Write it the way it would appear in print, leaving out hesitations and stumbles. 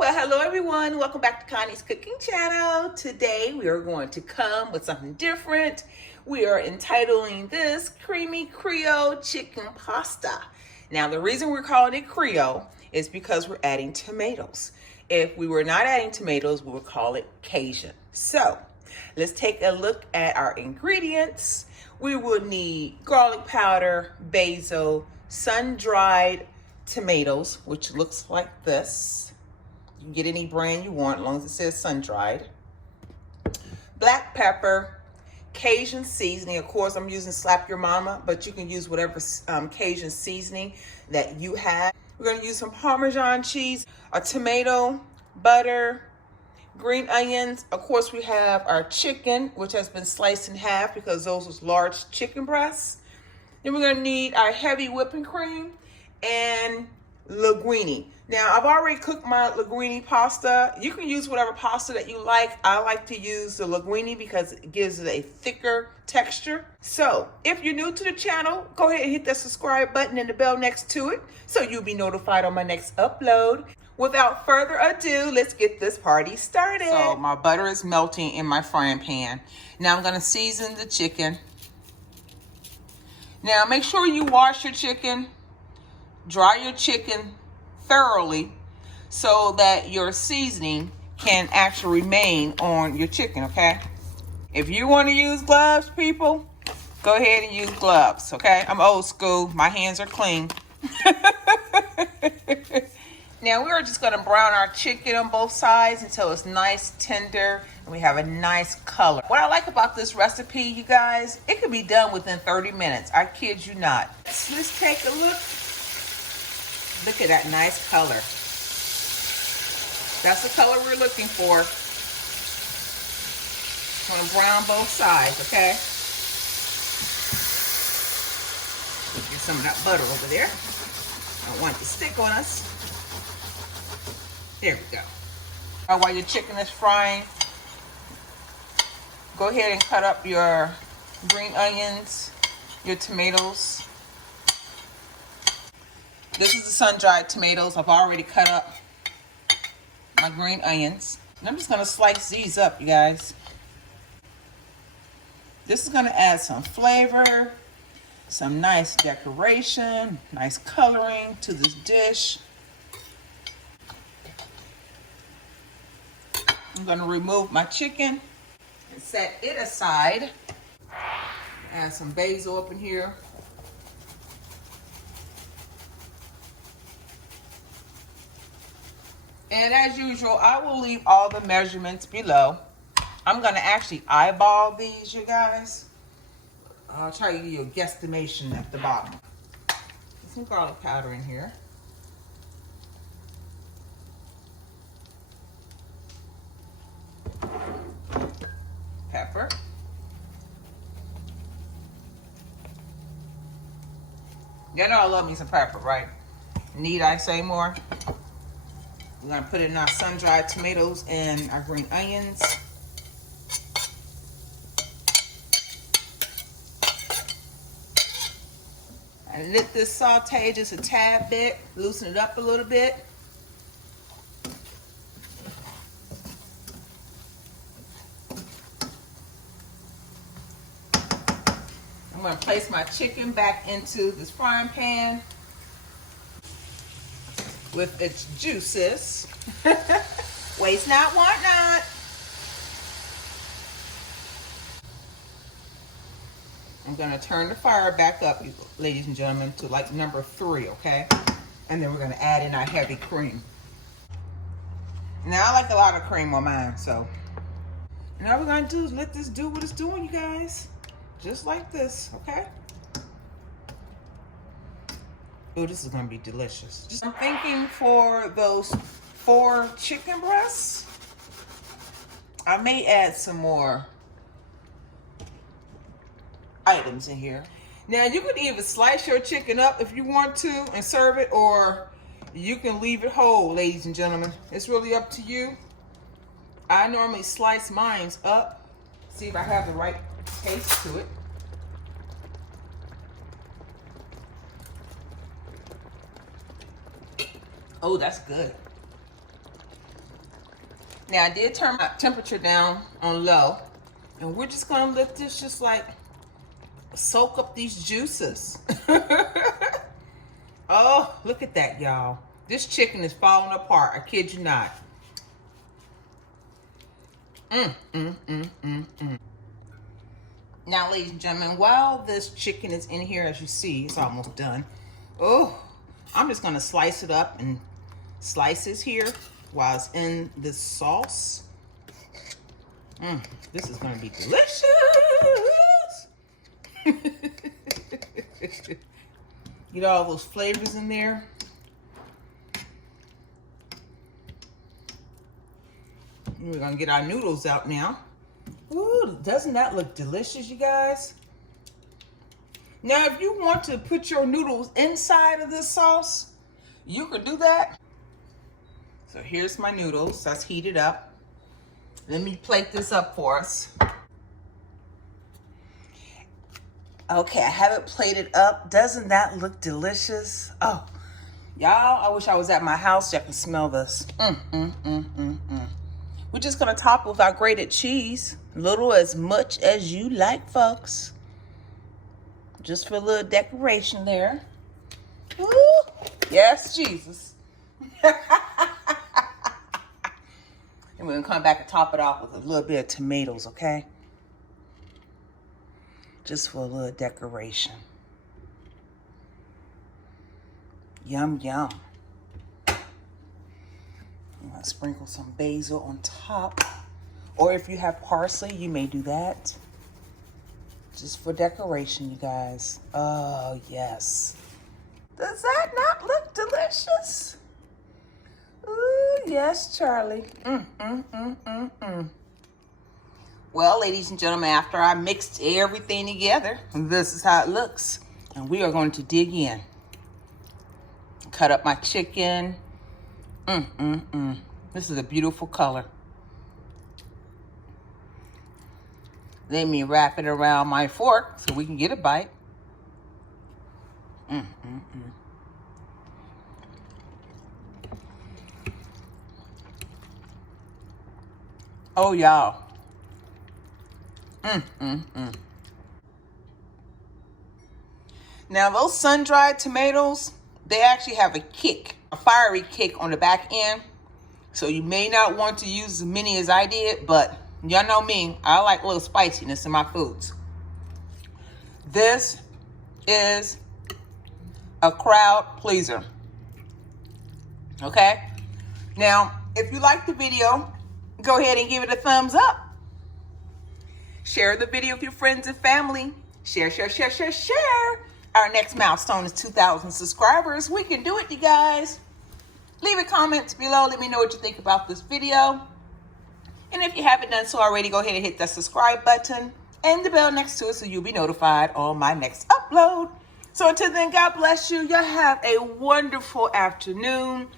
Well, hello everyone. Welcome back to Connie's Cooking Channel. Today we are going to come with something different. We are entitling this Creamy Creole Chicken Pasta. Now, the reason we're calling it Creole is because we're adding tomatoes. If we were not adding tomatoes, we would call it Cajun. So, let's take a look at our ingredients. We will need garlic powder, basil, sun-dried tomatoes, which looks like this. You can get any brand you want as long as it says sun-dried. Black pepper, Cajun seasoning. Of course, I'm using Slap Your Mama, but you can use whatever Cajun seasoning that you have. We're going to use some Parmesan cheese, a tomato, butter, green onions. Of course, we have our chicken, which has been sliced in half because those was large chicken breasts. Then we're going to need our heavy whipping cream and linguine. Now, I've already cooked my linguine pasta. You can use whatever pasta that you like. I like to use the linguine because it gives it a thicker texture. So, if you're new to the channel, go ahead and hit that subscribe button and the bell next to it so you'll be notified on my next upload. Without further ado, let's get this party started. So, my butter is melting in my frying pan. Now, I'm going to season the chicken. Now, make sure you wash your chicken. Dry your chicken thoroughly so that your seasoning can actually remain on your chicken, okay? If you want to use gloves, people, go ahead and use gloves, okay? I'm old school. My hands are clean. Now, we're just going to brown our chicken on both sides until it's nice, tender, and we have a nice color. What I like about this recipe, you guys, it can be done within 30 minutes. I kid you not. Let's take a look. Look at that nice color. That's the color we're looking for. Want to brown both sides, okay? Get some of that butter over there. I don't want it to stick on us. There we go. While your chicken is frying, go ahead and cut up your green onions, your tomatoes. This is the sun-dried tomatoes. I've already cut up my green onions. And I'm just going to slice these up, you guys. This is going to add some flavor, some nice decoration, nice coloring to this dish. I'm going to remove my chicken and set it aside. Add some basil up in here. And as usual, I will leave all the measurements below. I'm going to actually eyeball these, you guys. I'll try to give you a guesstimation at the bottom. Put some garlic powder in here. Pepper. You know I love me some pepper, right? Need I say more? We're going to put in our sun-dried tomatoes and our green onions. And let this saute just a tad bit, loosen it up a little bit. I'm going to place my chicken back into this frying pan with its juices. Waste not, want not. I'm going to turn the fire back up, ladies and gentlemen, to like number 3, okay? And then we're going to add in our heavy cream. Now, I like a lot of cream on mine, so. And all we're going to do is let this do what it's doing, you guys. Just like this, okay? Oh, this is going to be delicious. I'm thinking for those 4 chicken breasts, I may add some more items in here. Now, you can either slice your chicken up if you want to and serve it, or you can leave it whole, ladies and gentlemen. It's really up to you. I normally slice mine up, see if I have the right taste to it. Oh, that's good. Now I did turn my temperature down on low, and we're just gonna let this just like soak up these juices. Oh, look at that, y'all. This chicken is falling apart. I kid you not. Now, ladies and gentlemen, while this chicken is in here, as you see, it's almost done. Oh, I'm just gonna slice it up in slices here while it's in this sauce. This is gonna be delicious. Get all those flavors in there. We're gonna get our noodles out now. Ooh, doesn't that look delicious, you guys? Now, if you want to put your noodles inside of this sauce, you could do that. So here's my noodles. That's heated up. Let me plate this up for us. Okay, I have it plated up. Doesn't that look delicious? Oh, y'all, I wish I was at my house so I can smell this. We're just gonna top it with our grated cheese. Little as much as you like, folks. Just for a little decoration there. Woo! Yes, Jesus. And we're gonna come back and top it off with a little bit of tomatoes, okay? Just for a little decoration. Yum, yum. I'm gonna sprinkle some basil on top. Or if you have parsley, you may do that. Just for decoration, you guys. Oh, yes. Does that not look delicious? Ooh, yes, Charlie. Well, ladies and gentlemen, after I mixed everything together, this is how it looks. And we are going to dig in. Cut up my chicken. This is a beautiful color. Let me wrap it around my fork so we can get a bite. Oh, y'all. Now, those sun-dried tomatoes, they actually have a kick, a fiery kick on the back end. So you may not want to use as many as I did, but y'all know me, I like a little spiciness in my foods. This is a crowd pleaser. Okay? Now, if you like the video, go ahead and give it a thumbs up. Share the video with your friends and family. Share. Our next milestone is 2,000 subscribers. We can do it, you guys. Leave a comment below. Let me know what you think about this video. And if you haven't done so already, go ahead and hit that subscribe button and the bell next to it so you'll be notified on my next upload. So until then, God bless you. Y'all have a wonderful afternoon.